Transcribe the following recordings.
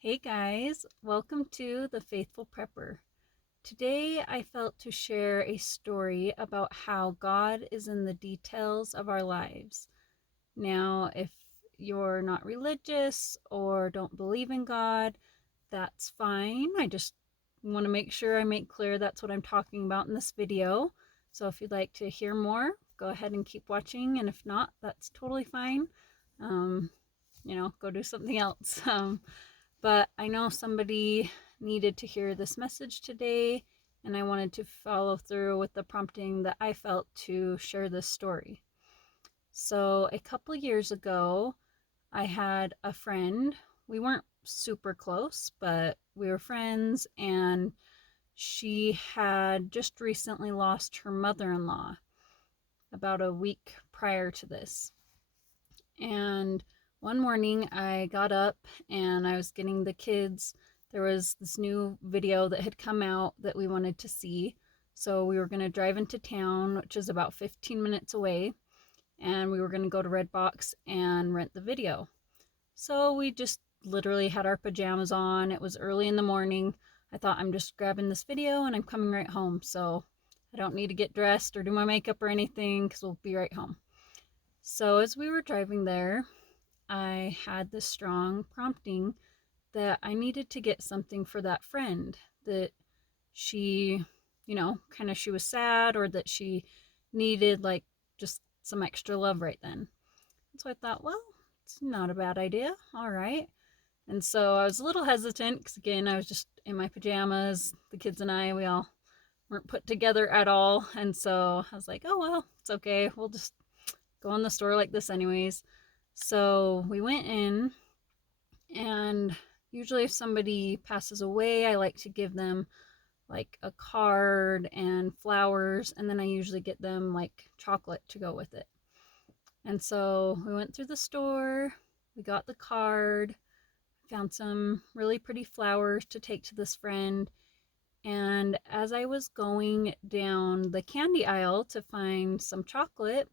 Hey guys, welcome to The Faithful Prepper. Today I felt to share a story about how God is in the details of our lives. Now, if you're not religious or don't believe in God, that's fine. I just want to make sure I make clear that's what I'm talking about in this video. So if you'd like to hear more, go ahead and keep watching. And if not, that's totally fine. Um, go do something else. But I know somebody needed to hear this message today, and I wanted to follow through with the prompting that I felt to share this story. So, a couple years ago, I had a friend. We weren't super close, but we were friends, and she had just recently lost her mother in law about a week prior to this. And one morning I got up and I was getting the kids. There was this new video that had come out that we wanted to see. So we were going to drive into town, which is about 15 minutes away, and we were going to go to Redbox and rent the video. So we just literally had our pajamas on. It was early in the morning. I thought, I'm just grabbing this video and I'm coming right home. So I don't need to get dressed or do my makeup or anything because we'll be right home. So as we were driving there, I had this strong prompting that I needed to get something for that friend, that she, kind of she was sad, or that she needed like just some extra love right then. So I thought, well, it's not a bad idea. All right. And so I was a little hesitant because, again, I was just in my pajamas. The kids and we all weren't put together at all. And so I was like, oh, well, it's okay. We'll just go in the store like this, anyways. So we went in, and usually if somebody passes away, I like to give them like a card and flowers, and then I usually get them like chocolate to go with it. And so we went through the store, we got the card, found some really pretty flowers to take to this friend. And as I was going down the candy aisle to find some chocolate,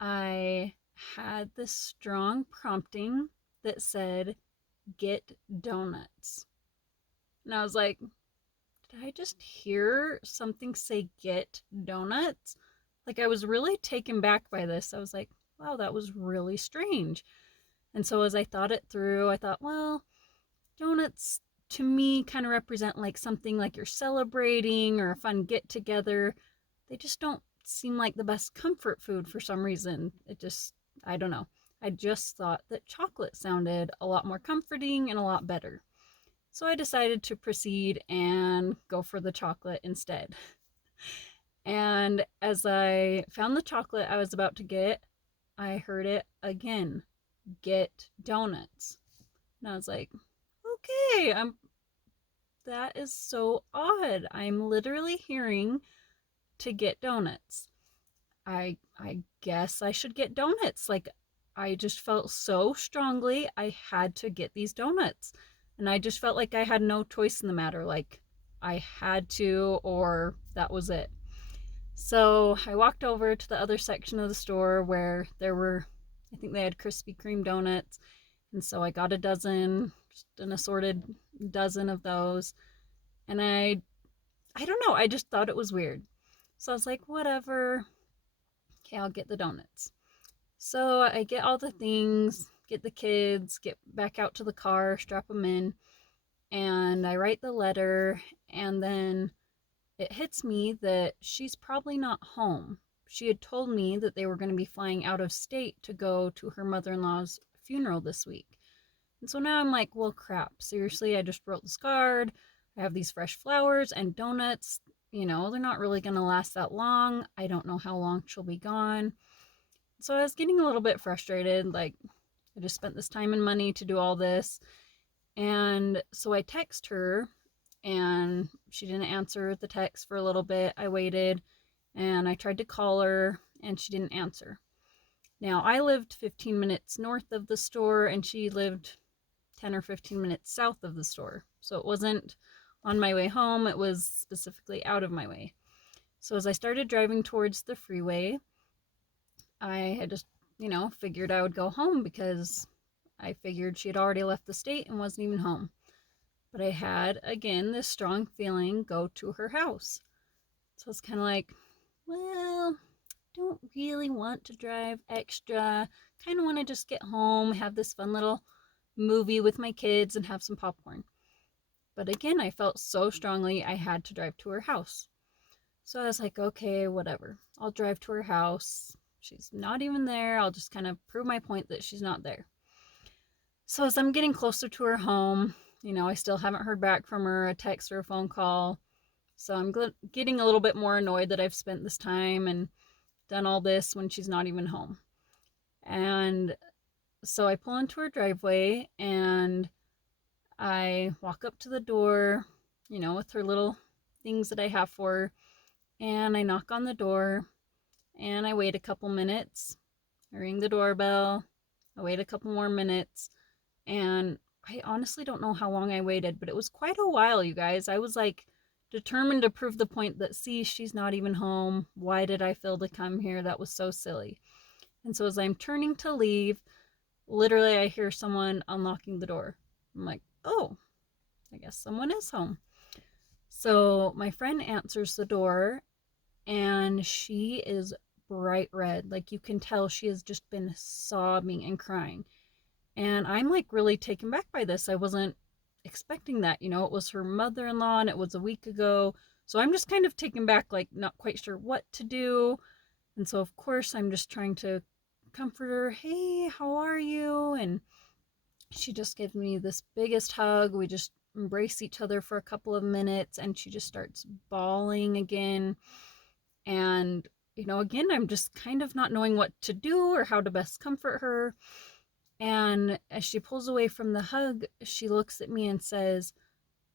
I had this strong prompting that said, get donuts. And I was like, did I just hear something say get donuts? Like, I was really taken back by this. I was like, wow, that was really strange. And so as I thought it through, I thought, well, donuts to me kind of represent like something like you're celebrating or a fun get together. They just don't seem like the best comfort food for some reason. I don't know. I just thought that chocolate sounded a lot more comforting and a lot better. So I decided to proceed and go for the chocolate instead. And as I found the chocolate I was about to get, I heard it again, get donuts. And I was like, okay, that is so odd. I'm literally hearing to get donuts. I guess I should get donuts. Like, I just felt so strongly I had to get these donuts. And I just felt like I had no choice in the matter. Like, I had to, or that was it. So I walked over to the other section of the store where there were, I think they had Krispy Kreme donuts. And so I got a dozen, just an assorted dozen of those. And I don't know, I just thought it was weird. So I was like, whatever. Okay, I'll get the donuts. So I get all the things, get the kids, get back out to the car, strap them in, and I write the letter, and then it hits me that she's probably not home. She had told me that they were going to be flying out of state to go to her mother in law's funeral this week. And so now I'm like, well, crap. Seriously, I just wrote this card. I have these fresh flowers and donuts. They're not really going to last that long. I don't know how long she'll be gone. So I was getting a little bit frustrated. Like, I just spent this time and money to do all this. And so I text her, and she didn't answer the text for a little bit. I waited, and I tried to call her, and she didn't answer. Now, I lived 15 minutes north of the store, and she lived 10 or 15 minutes south of the store. So it wasn't on my way home, it was specifically out of my way. So as I started driving towards the freeway, I had just, figured I would go home because I figured she had already left the state and wasn't even home. But I had, again, this strong feeling go to her house. So it's kind of like, well, don't really want to drive extra. Kind of want to just get home, have this fun little movie with my kids, and have some popcorn. But again, I felt so strongly I had to drive to her house. So I was like, okay, whatever. I'll drive to her house. She's not even there. I'll just kind of prove my point that she's not there. So as I'm getting closer to her home, I still haven't heard back from her, a text or a phone call. So I'm getting a little bit more annoyed that I've spent this time and done all this when she's not even home. And so I pull into her driveway and I walk up to the door, with her little things that I have for her. And I knock on the door and I wait a couple minutes. I ring the doorbell. I wait a couple more minutes. And I honestly don't know how long I waited, but it was quite a while, you guys. I was like determined to prove the point that, see, she's not even home. Why did I feel to come here? That was so silly. And so as I'm turning to leave, literally I hear someone unlocking the door. I'm like, oh, I guess someone is home. So my friend answers the door and she is bright red. Like you can tell she has just been sobbing and crying. And I'm like really taken back by this. I wasn't expecting that. It was her mother-in-law and it was a week ago. So I'm just kind of taken back, like not quite sure what to do. And so, of course, I'm just trying to comfort her. Hey, how are you? And she just gives me this biggest hug. We just embrace each other for a couple of minutes and she just starts bawling again. And, again, I'm just kind of not knowing what to do or how to best comfort her. And as she pulls away from the hug, she looks at me and says,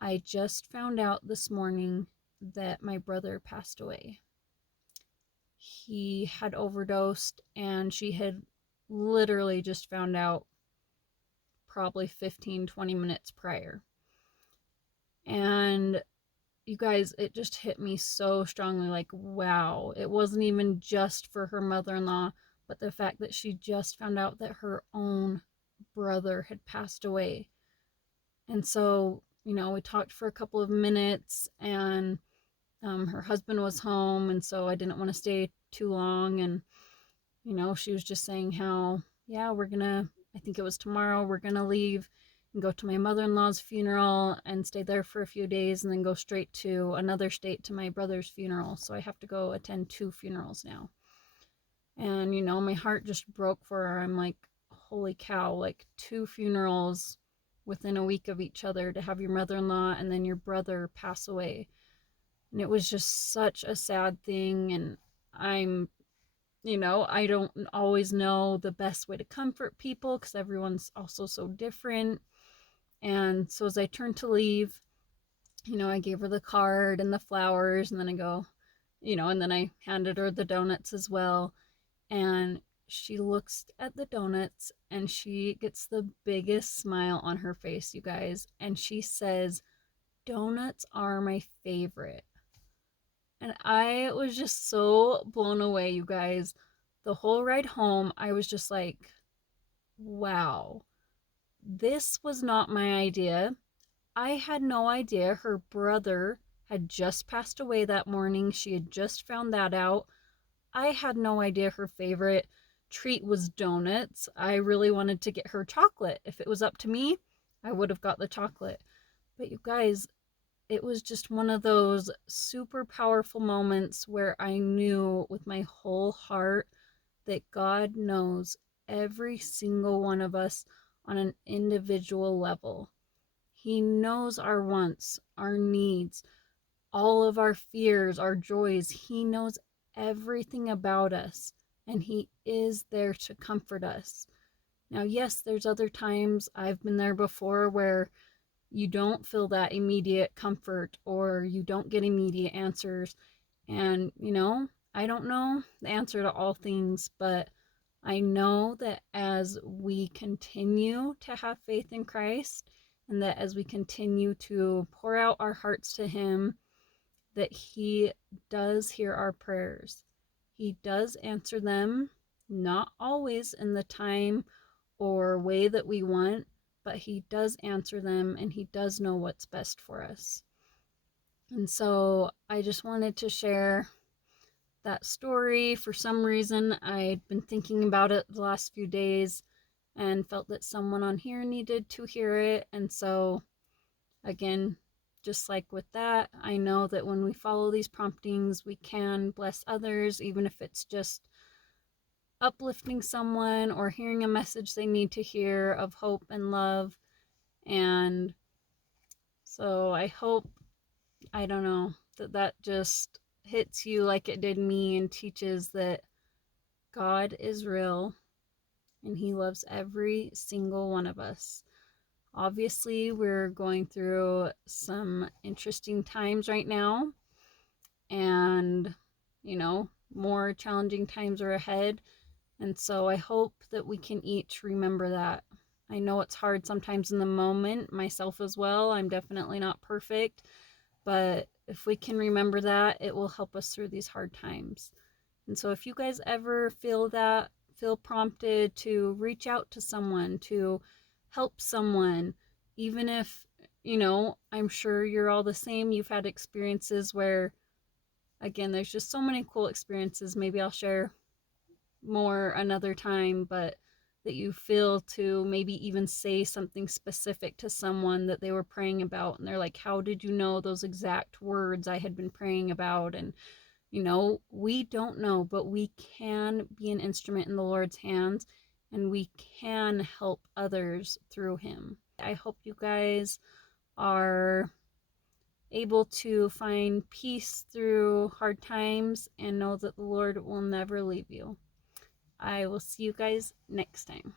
I just found out this morning that my brother passed away. He had overdosed and she had literally just found out probably 15-20 minutes prior. And you guys, it just hit me so strongly, like, wow, it wasn't even just for her mother-in-law, but the fact that she just found out that her own brother had passed away. And so, we talked for a couple of minutes and her husband was home. And so I didn't want to stay too long. And, she was just saying how, yeah, I think it was tomorrow, we're going to leave and go to my mother-in-law's funeral and stay there for a few days and then go straight to another state to my brother's funeral. So I have to go attend 2 funerals now. And, my heart just broke for her. I'm like, holy cow, like 2 funerals within a week of each other, to have your mother-in-law and then your brother pass away. And it was just such a sad thing. And I don't always know the best way to comfort people because everyone's also so different. And so as I turned to leave, I gave her the card and the flowers, and then I go, and then I handed her the donuts as well. And she looks at the donuts and she gets the biggest smile on her face, you guys. And she says, donuts are my favorite. And I was just so blown away, you guys. The whole ride home, I was just like, wow, this was not my idea. I had no idea her brother had just passed away that morning. She had just found that out. I had no idea her favorite treat was donuts. I really wanted to get her chocolate. If it was up to me, I would have got the chocolate. But you guys, it was just one of those super powerful moments where I knew with my whole heart that God knows every single one of us on an individual level. He knows our wants, our needs, all of our fears, our joys. He knows everything about us, and He is there to comfort us. Now, yes, there's other times, I've been there before, where you don't feel that immediate comfort or you don't get immediate answers. And, I don't know the answer to all things, but I know that as we continue to have faith in Christ, and that as we continue to pour out our hearts to Him, that He does hear our prayers. He does answer them, not always in the time or way that we want, but He does answer them and He does know what's best for us. And so I just wanted to share that story. For some reason, I'd been thinking about it the last few days and felt that someone on here needed to hear it. And so, again, just like with that, I know that when we follow these promptings, we can bless others, even if it's just uplifting someone or hearing a message they need to hear of hope and love. And so I hope, I don't know, that just hits you like it did me and teaches that God is real and He loves every single one of us. Obviously, we're going through some interesting times right now, and more challenging times are ahead. And so I hope that we can each remember that. I know it's hard sometimes in the moment, myself as well. I'm definitely not perfect, but if we can remember that, it will help us through these hard times. And so if you guys ever feel prompted to reach out to someone, to help someone, even if, I'm sure you're all the same. You've had experiences where, again, there's just so many cool experiences. Maybe I'll share more another time, but that you feel to maybe even say something specific to someone that they were praying about. And they're like, how did you know those exact words I had been praying about? And we don't know, but we can be an instrument in the Lord's hands and we can help others through Him. I hope you guys are able to find peace through hard times and know that the Lord will never leave you. I will see you guys next time.